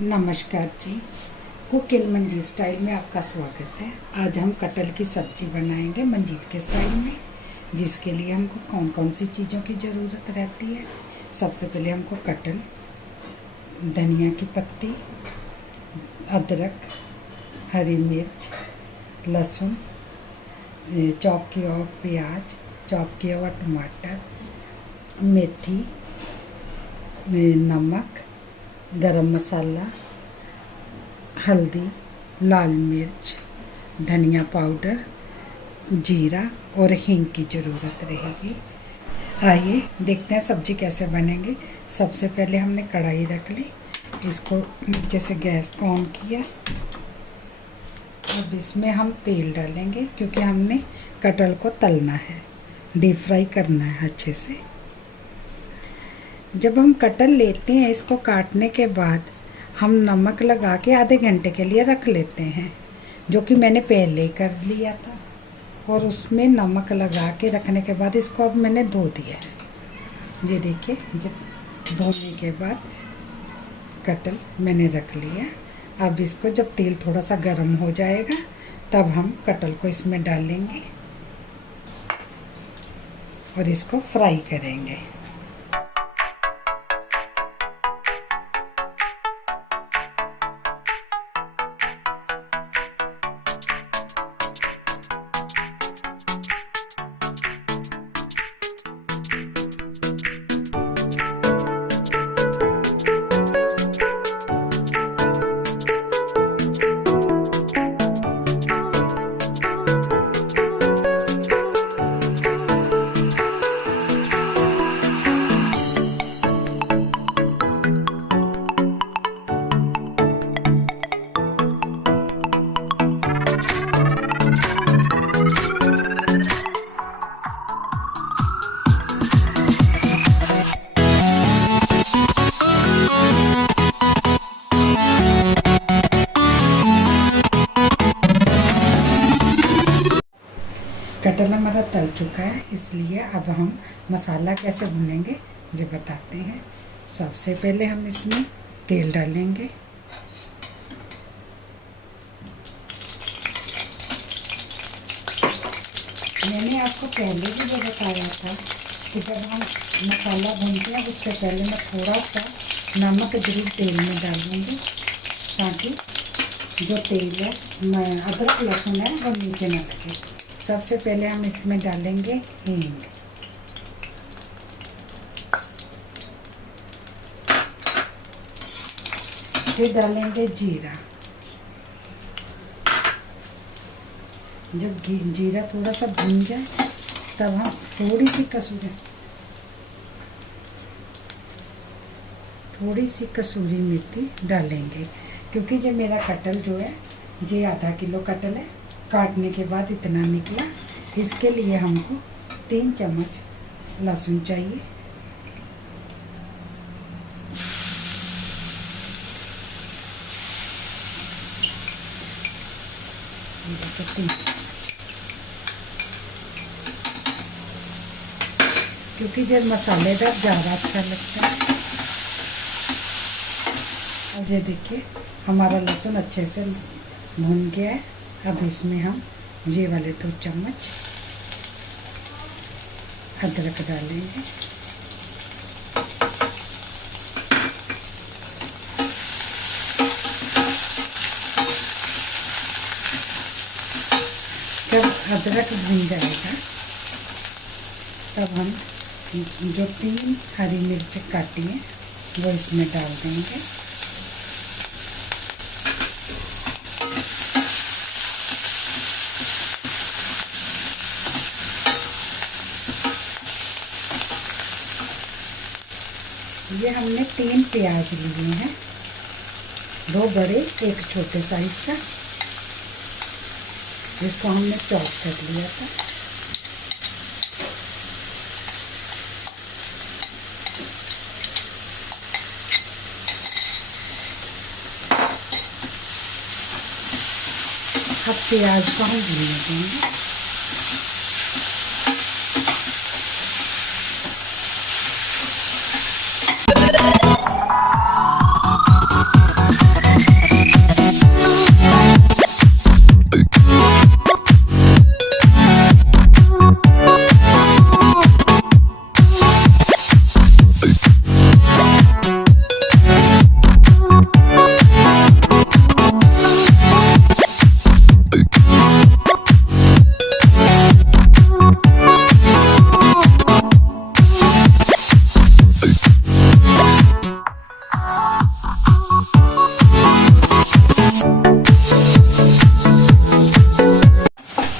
नमस्कार जी, cook in Manjeet style में आपका स्वागत है। आज हम कटहल की सब्जी बनाएंगे मंजीत के स्टाइल में, जिसके लिए हमको कौन कौन सी चीज़ों की ज़रूरत रहती है। सबसे पहले हमको कटहल, धनिया की पत्ती, अदरक, हरी मिर्च, लहसुन, चॉप किया हुआ प्याज, चॉप किया हुआ टमाटर, मेथी, नमक, गरम मसाला, हल्दी, लाल मिर्च, धनिया पाउडर, जीरा और हींग की ज़रूरत रहेगी। आइए देखते हैं सब्जी कैसे बनेगी। सबसे पहले हमने कढ़ाई रख ली, इसको नीचे से गैस को ऑन किया। अब इसमें हम तेल डालेंगे क्योंकि हमने कटहल को तलना है, डीप फ्राई करना है अच्छे से। जब हम कटहल लेते हैं, इसको काटने के बाद हम नमक लगा के आधे घंटे के लिए रख लेते हैं, जो कि मैंने पहले कर लिया था। और उसमें नमक लगा के रखने के बाद इसको अब मैंने धो दिया है। ये देखिए, जब धोने के बाद कटहल मैंने रख लिया। अब इसको जब तेल थोड़ा सा गर्म हो जाएगा तब हम कटहल को इसमें डालेंगे और इसको फ्राई करेंगे। कटहल हमारा तल चुका है, इसलिए अब हम मसाला कैसे भूनेंगे ये बताते हैं। सबसे पहले हम इसमें तेल डालेंगे। मैंने आपको पहले भी ये बताया था कि जब हम मसाला भूनते हैं उससे पहले मैं थोड़ा सा नमक जरूर तेल में डालूँगी, ताकि जो तेल है, अदरक लहसुन है, वो नीचे न लगे। सबसे पहले हम इसमें डालेंगे हींग, फिर डालेंगे जीरा। जब जीरा थोड़ा सा भून जाए तब हम थोड़ी सी कसूरी मेथी डालेंगे, क्योंकि जो मेरा कटहल जो है, ये आधा किलो कटहल है, काटने के बाद इतना निकला। इसके लिए हमको 3 चम्मच लहसुन चाहिए, क्योंकि जब मसालेदार ज़्यादा अच्छा लगता है। और ये देखिए, हमारा लहसुन अच्छे से भून गया है। अब इसमें हम ये वाले 2 चम्मच अदरक डालेंगे। जब अदरक भून जाएगा तब हम जो 3 हरी मिर्च काटी है वो इसमें डाल देंगे। ये हमने 3 प्याज लिए हैं, 2 बड़े 1 छोटे साइज का, जिसको हमने चॉप कर लिया था। अब प्याज को हम भूनने देंगे।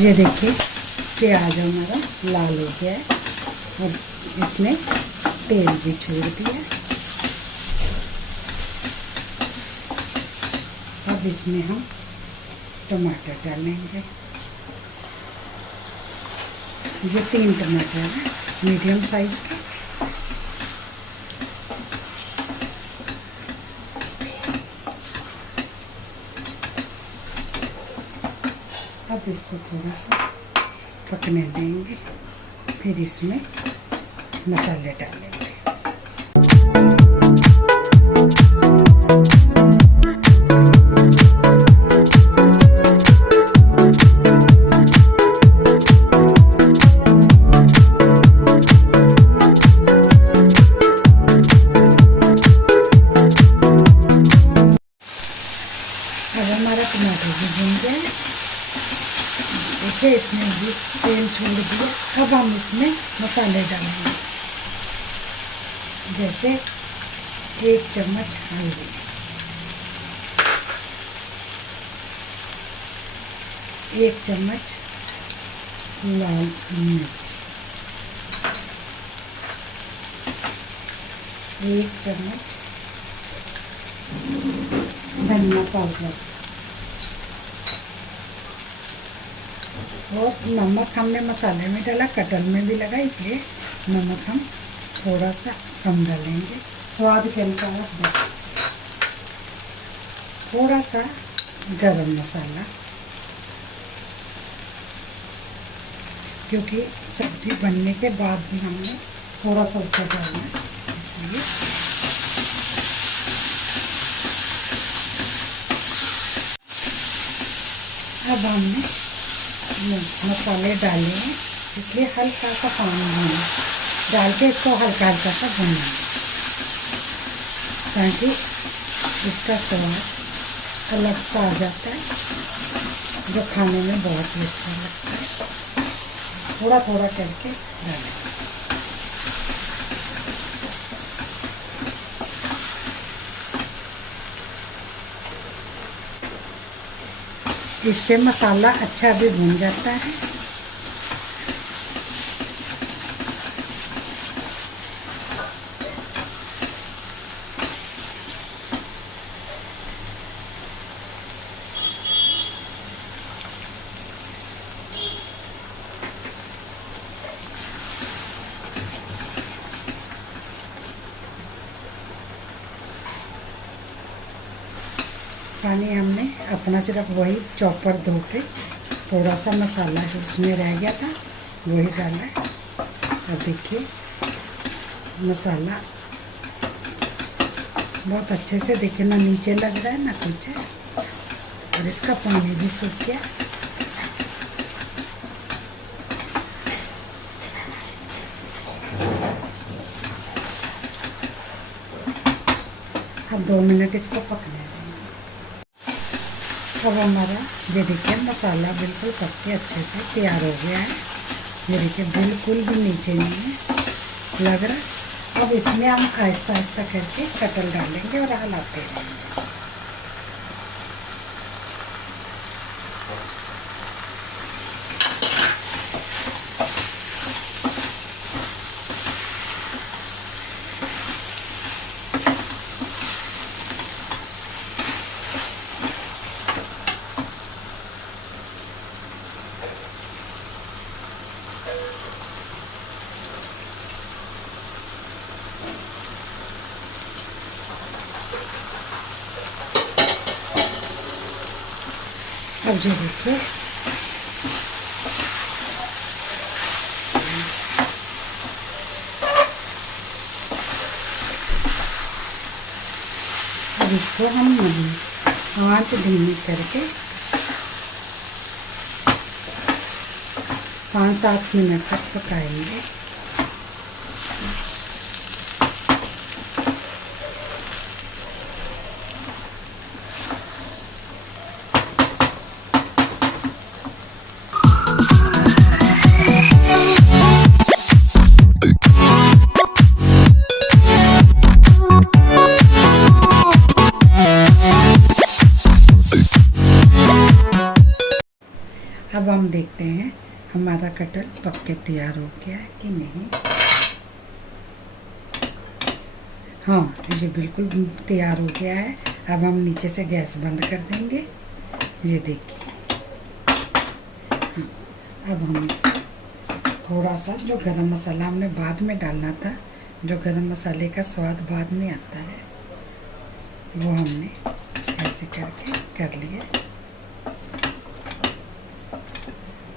ये देखिए प्याज हमारा लाल हो गया है और इसने तेल भी छोड़ दिया। अब इसमें हम टमाटर डालेंगे। ये 3 टमाटर है मीडियम साइज के। अब इसको थोड़ा सा पकने देंगे, फिर इसमें मसाले डालेंगे। अब हमारा टमाटर भी भुन गया है। देखिए इसमें भी तेल छोड़ दिया। अब हम इसमें मसाले डालेंगे, जैसे 1 चम्मच हल्दी, 1 चम्मच लाल मिर्च, 1 चम्मच धनिया पाउडर और नमक हमने मसाले में डाला, कटल में भी लगा, इसलिए नमक हम थोड़ा सा कम डालेंगे स्वाद के अनुसार। थोड़ा सा गरम मसाला, क्योंकि सब्जी बनने के बाद भी हमने थोड़ा सा ऊपर डालना है, इसलिए। अब हमने मसाले डाले हैं, इसलिए हल्का सा पानी डाल के इसको हल्का हल्का सा भूनना है, ताकि इसका स्वाद अलग सा आ जाता है, जो खाने में बहुत ही अच्छा लगता है। थोड़ा थोड़ा करके डालें। इससे मसाला अच्छा भी भून जाता है। पानी हमने अपना सिर्फ वही चॉपर धो के थोड़ा सा मसाला जो उसमें रह गया था वही डाला है। और देखिए मसाला बहुत अच्छे से, देखिए ना नीचे लग रहा है ना कुछ है, और इसका पानी भी सूख गया। अब 2 मिनट इसको पकने देंगे। अब हमारा ये देखिए मसाला बिल्कुल पक के अच्छे से तैयार हो गया है। ये देखिए बिल्कुल भी नीचे नहीं है लग रहा। अब इसमें हम आहिस्ता आहिस्ता करके कटल डालेंगे और हलाते रहेंगे। अब जो देखिए अब इसको हम आंच धीमी करके 5-7 मिनट तक पकाएंगे। अब हम देखते हैं हमारा कटहल पक के तैयार हो गया है कि नहीं। हाँ, ये बिल्कुल तैयार हो गया है। अब हम नीचे से गैस बंद कर देंगे। ये देखिए। अब हम इसमें थोड़ा सा जो गरम मसाला हमने बाद में डालना था, जो गरम मसाले का स्वाद बाद में आता है, वो हमने ऐसे करके कर लिया।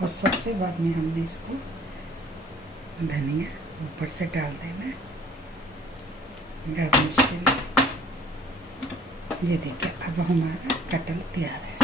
और सबसे बाद में हमने इसको धनिया ऊपर से डाल देना है गार्निश के लिए। ये देखिए, अब हमारा कटहल तैयार है।